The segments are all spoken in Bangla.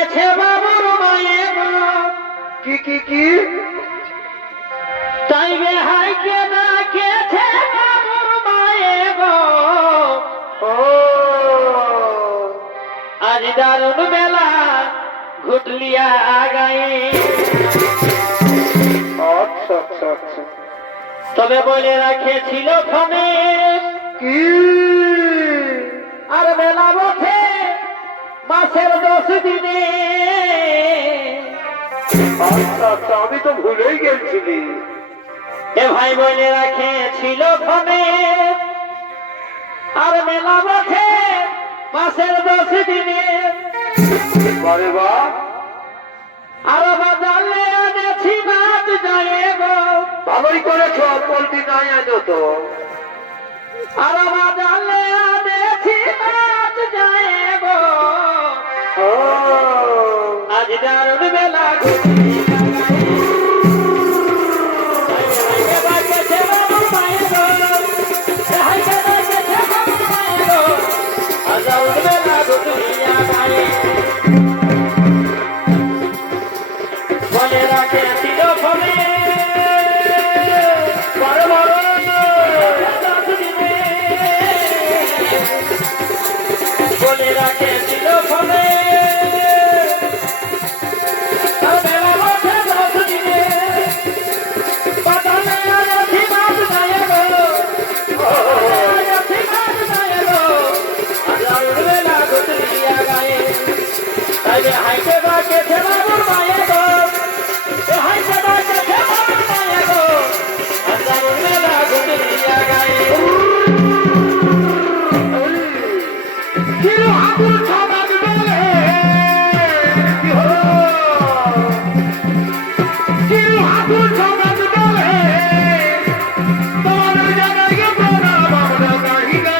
ডাকেছে বাবুর মায়ে গো। কি কি কি? তাই বেহাইকে ডাকেছে বাবুর মায়ে গো। ও আজ দারুণ বেলা ঘুটলিয়া গায়ে। আচ্ছা আচ্ছা আচ্ছা। তবে বলে রাখেছিল ফোনে কি? আর বেলা বসে মাসের 10 দিনে। আচ্ছা আচ্ছা, আমি তো ভুলেই গেছিলি। এ ভাই বলে রাখেছিল ফোনে আর মেলা বসে মাসের 10 দিনে। বারে বা, আর বাজালে এনেছি মাছ যায় গো। ভালোই করেছ, পোল্ট্রি নাই আনো তো। আর বাজালে এনেছি মাছ যায় গো। ও আজ দারুণ বেলা বলে রাখেছিল ফোনে বড় বড় বলে রাখেছিল ফোনে বেলা বসে 10 দিনে। বাজালে এনেছি মাছ যায় গো। এনেছি মাছ যায় গো। আজ দারুণ বেলা ঘুটলিয়া গায়ে। তাই হাইতে ডাকেছে বাবুর মায়ে গো। হাইতে ডাকেছে বাবুর মায়ে গো। আজ দারুণ বেলা ঘুটলিয়া গায়ে। কিরু আগুন ছবাক বেলে, কি হলো? কিরু আগুন ছবাক বেলে, তোমার জায়গায় গিয়ে প্রণাম আমরা গাহিগা।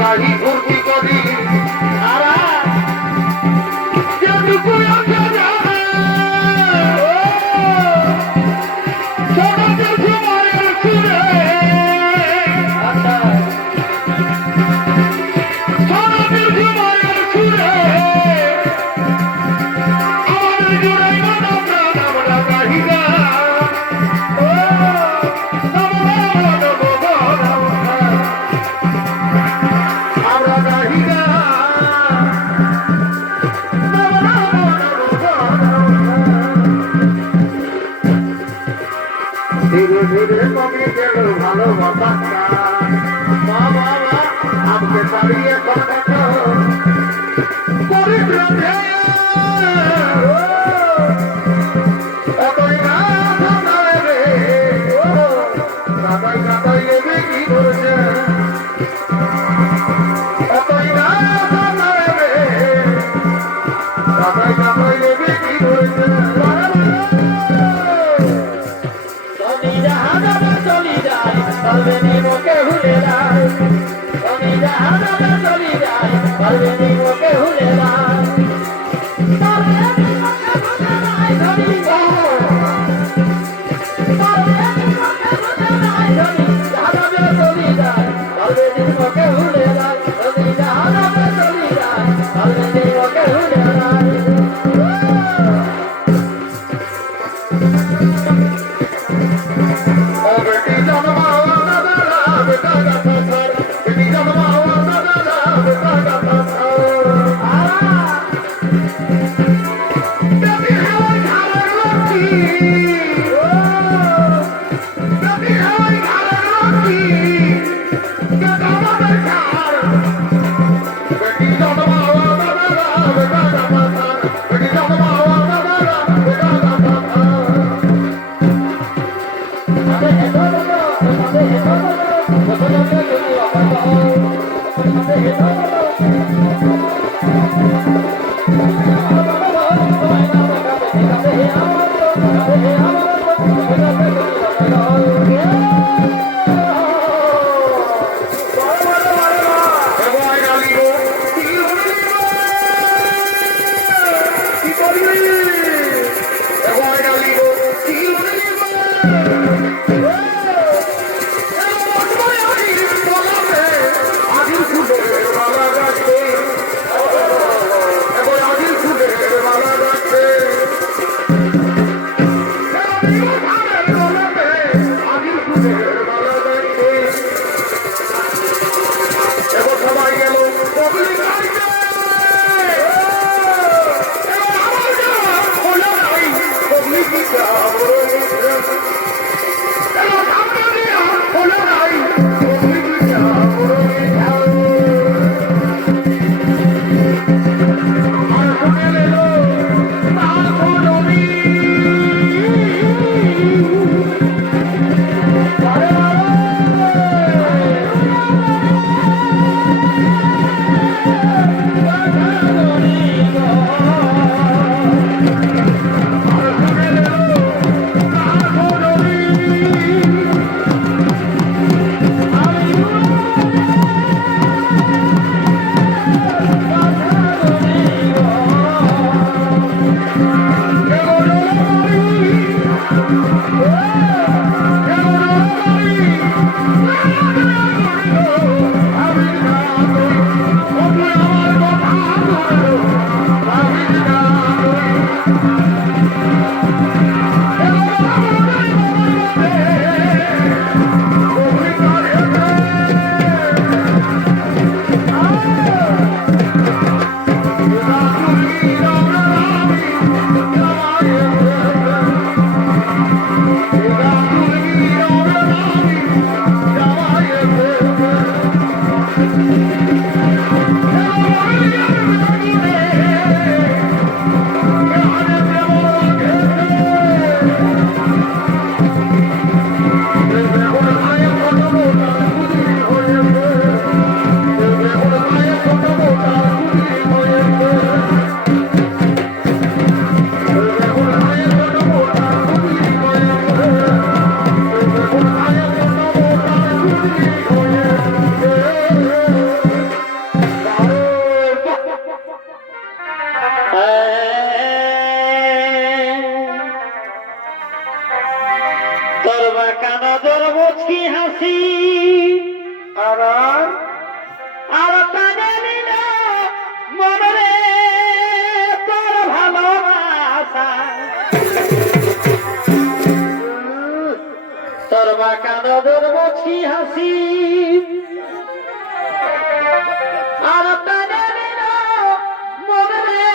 গাড়ি ভর্তি করি যেটুকু আছে যাবে ছোটদের সময়ের সুরে, ছোটদের সময়ের সুরে আমার জুড়াই আমরা গাড়িগা। আমরা গাড়িগা ধীরে ধীরে কমে গেল ভালোবাসাটা। বাবা আমাকে দাঁড়িয়ে কথা পরিশ্রমে এতই না দাদাই রে, দাদাই দাদাই লেবে কি করেছে, এতই না দাদাই রে, দাদাই দাদাই লেবে কি করেছে। তুমি যাহা যাবে চলি যায় পারবে নি মোকে ভুলে যায়। তুমি যাহা যাবে চলি যায় পারবে নি মোকে ভুলে যায়। পারবে নি মোকে ভুলে যায় ধনী পারবে নি মোকে ভুলে যায় ধনী যাহা যাবে চলি যায় পারবে নি মোকে ভুলে যায়। তুমি যাহা যাবে চলি যায় পারবে নি মোকে ভুলে যায়। ও বেটি জন্মাও না দাদা বেটা গাথা ছাড়, বেটি জন্মাও না দাদা বেটা গাথা ছাড়। বেটি হাওয়াই ঘাড়ের লক্ষ্মী, বেটি হাওয়াই ঘাড়ের লক্ষ্মী, বেটা আমাদের ঘাড়। বেটি জন্মাও না দাদা বেটা গাথা ছাড়, বেটি জন্মাও না দাদা বেটা গাথা ছাড়। Yeah. নজর মুচকি হাসি আর আর টানে নিল মনরে তোর ভালোবাসা তোর বাঁকা নজর মুচকি হাসি আর টানে নিল মনরে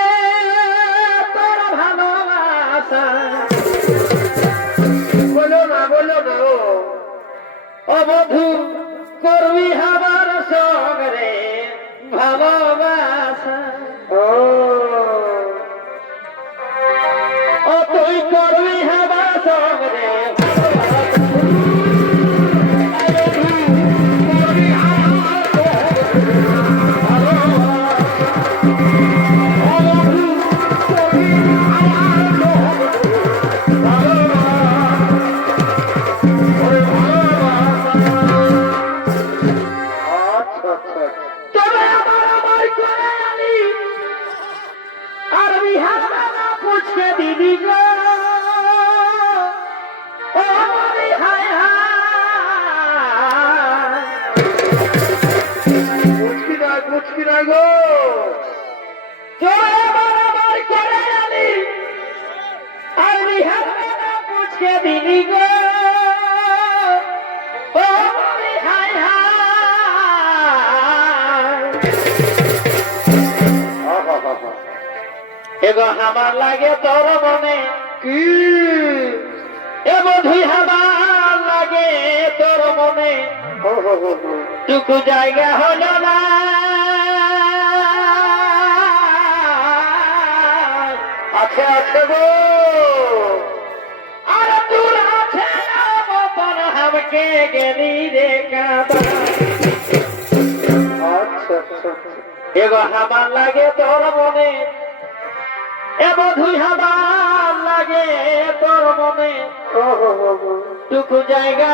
তোর ভালোবাসা বলো না ও বধু করবি হবার সঙ্গে ভালোবাসা ও ও তুই করবি হবার সঙ্গে আচ্ছা আচ্ছা তবে আমার আমার করে আনি আর বিহার না পুছে দিদি গো ও আমারি হায় হায় মুচকি নাই গো তবে আমার আমার করে আনি আর বিহার না পুছে দিদি গো ও আমারি হায় হায় এগো আমার লাগে তোর মনে কি এ বধুই আমার লাগে তোর মনে টুকু জায়গা হলো না আছে গো আর তোর আছে মতন আমাকে গেলি রে কাবা আচ্ছা আচ্ছা এগো আমার লাগে তোর মনে এ বধুই আমার লাগে তোর মনে টুকু জায়গা